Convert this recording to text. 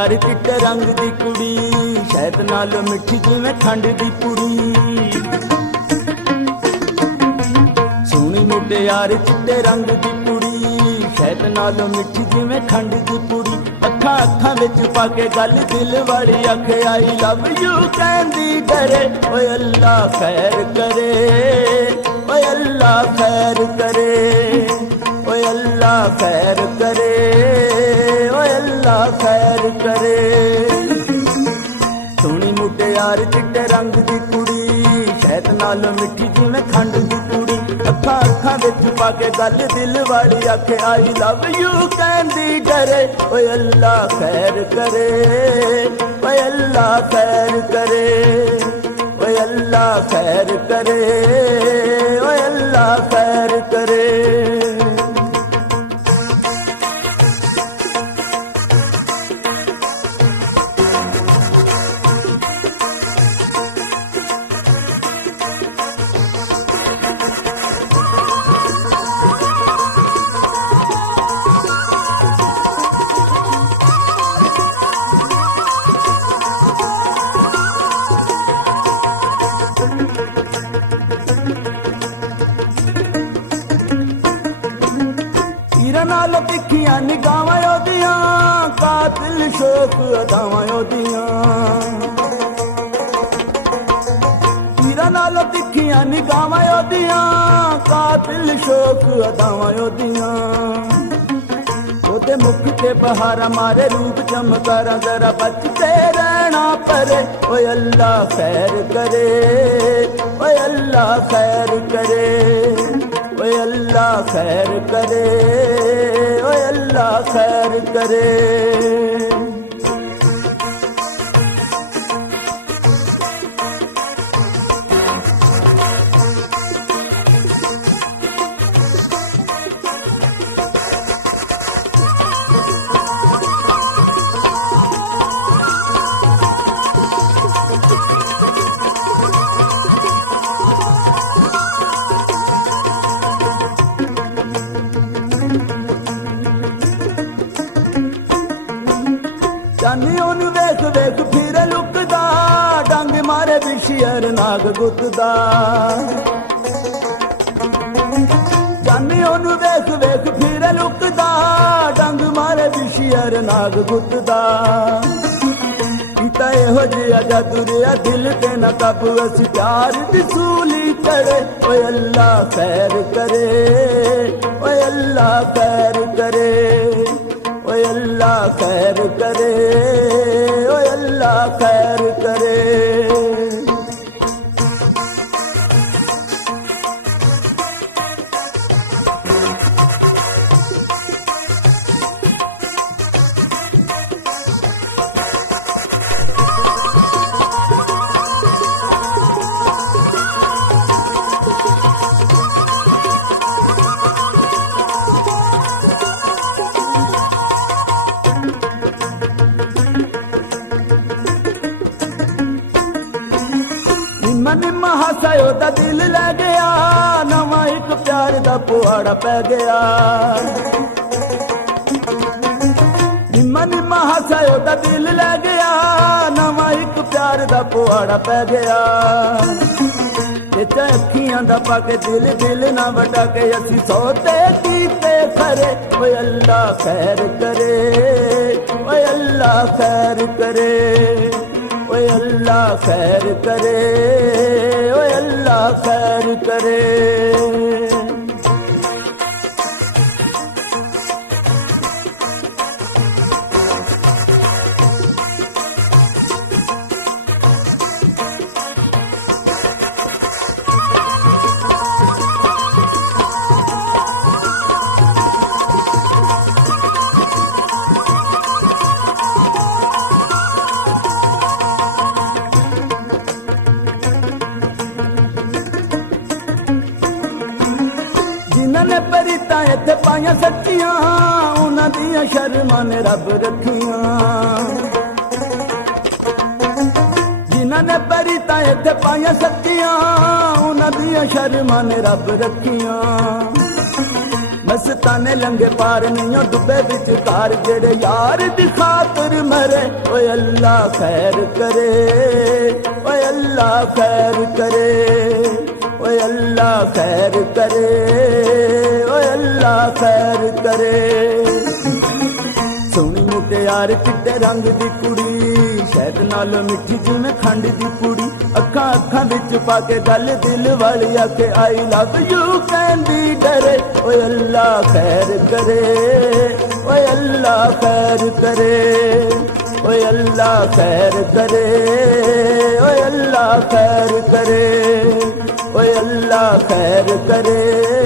मुटियार चिट्टे रंग दी कुड़ी, शहद नालों मिठी जिवें खंड दी पुड़ी। सोहनी मुटियार चिट्टे रंग दी कुड़ी, शहद नालों मिठी जिवें खंड दी पुड़ी। अखां अखां विच पा के गल दिल वाली आखे आई लव यू कहंदी डरे। ओए अल्लाह खैर करे, ओए अल्लाह खैर करे, ओए अल्लाह खैर करे, ओए अल्लाह खैर करे। सोहनी मुटियार चिट्टे रंग दी कुड़ी, शहद नालों मिठी जिवें खंड दी पुड़ी। अखां अखां विच पा के गल दिल वाली आखे आई लव यू कहंदी डरे। ओए अल्लाह खैर करे, ओए अल्लाह खैर करे, ओए अल्लाह खैर करे, ओए अल्लाह खैर करे। नाल तिखियां निगाहां ओदियां, कातिल शोक अदावां ओदियां। तीरां नाल तिखियां निगाहां ओदियां, कातिल शोक अदावां ओदियां। ओदे मुख ते बहारा मारे रूप चमकारा, जरा बच के रहना परे। ओए अल्लाह खैर करे, ओए अल्लाह खैर करे, ओए अल्लाह खैर करे, ओए अल्लाह खैर करे। जानी ओनू वेख वेख फिर लुकदा, डंग मारे बिशियर नाग गुतदा। जानी ओनू वेख वेख फिर लुकदा, डंग मारे बिशियर नाग गुतदा। इता एहो जिहा जादू रिहा दिल ते ना काबू, असी प्यार दी सूली चढ़े। ओए अल्लाह खैर करे, ओए अल्लाह खैर करे, ओए अल्लाह खैर करे, ओए अल्लाह खैर करे। निम्मा हासा ओदा दिल लै गया, नवां एक प्यार दा पुहाड़ा पै गया। निम्मा हासा ओदा दिल लै गया, नवां एक प्यार दा पुहाड़ा पै गया। अखियां दा पाके दिल दिल ना वटा के, असी सौते कीते खरे। ओए अल्लाह खैर करे, ओए अल्लाह खैर करे, ओए अल्लाह खैर करे, ओए अल्लाह खैर करे। जिन्हां ने परीतां इत्थे पाइयां सच्चियां, उन्हां दियां शर्मां ने रब रखियां। जिन्हां ने परीतां इत्थे पाइयां सच्चियां, उन्हां दियां शर्मां ने रब रखियां। ਮਸਤਾਨੇ ਲੰਗੇ ਪਾਰ ਨਹੀਂ ਡੁੱਬੇ ਵਿਚਕਾਰ ਜਿਹੜੇ ਯਾਰ ਦੀ ਖਾਤਰ ਮਰੇ ਓਏ ਅੱਲਾ ਖੈਰ ਕਰੇ ਓਏ ਅੱਲਾ ਖੈਰ ਕਰੇ ਓਏ ਅੱਲਾ ਖੈਰ ਕਰੇ ਓਏ ਅੱਲਾ ਖੈਰ ਕਰੇ ਸੋਹਣੀ ਮੁਟਿਆਰ ਚਿੱਟੇ ਰੰਗ ਦੀ ਕੁੜੀ ਸ਼ਹਿਦ ਨਾਲ ਮਿੱਠੀ ਜਿਵੇਂ ਖੰਡ ਦੀ ਕੁੜੀ ਅੱਖਾਂ ਅੱਖਾਂ ਵਿੱਚ ਪਾ ਕੇ ਗੱਲ ਦਿਲ ਵਾਲੀ ਆਖੇ ਆਈ ਲਵ ਯੂ ਕਹਿੰਦੀ ਡਰੇ ਓਏ ਅੱਲਾ ਖੈਰ ਕਰੇ ਓਏ ਅੱਲਾ ਖੈਰ ਕਰੇ ਓਏ ਅੱਲਾ ਖੈਰ ਕਰੇ ਓਏ ਅੱਲਾ ਖੈਰ ਕਰੇ ਓਏ ਅੱਲਾ ਖੈਰ ਕਰੇ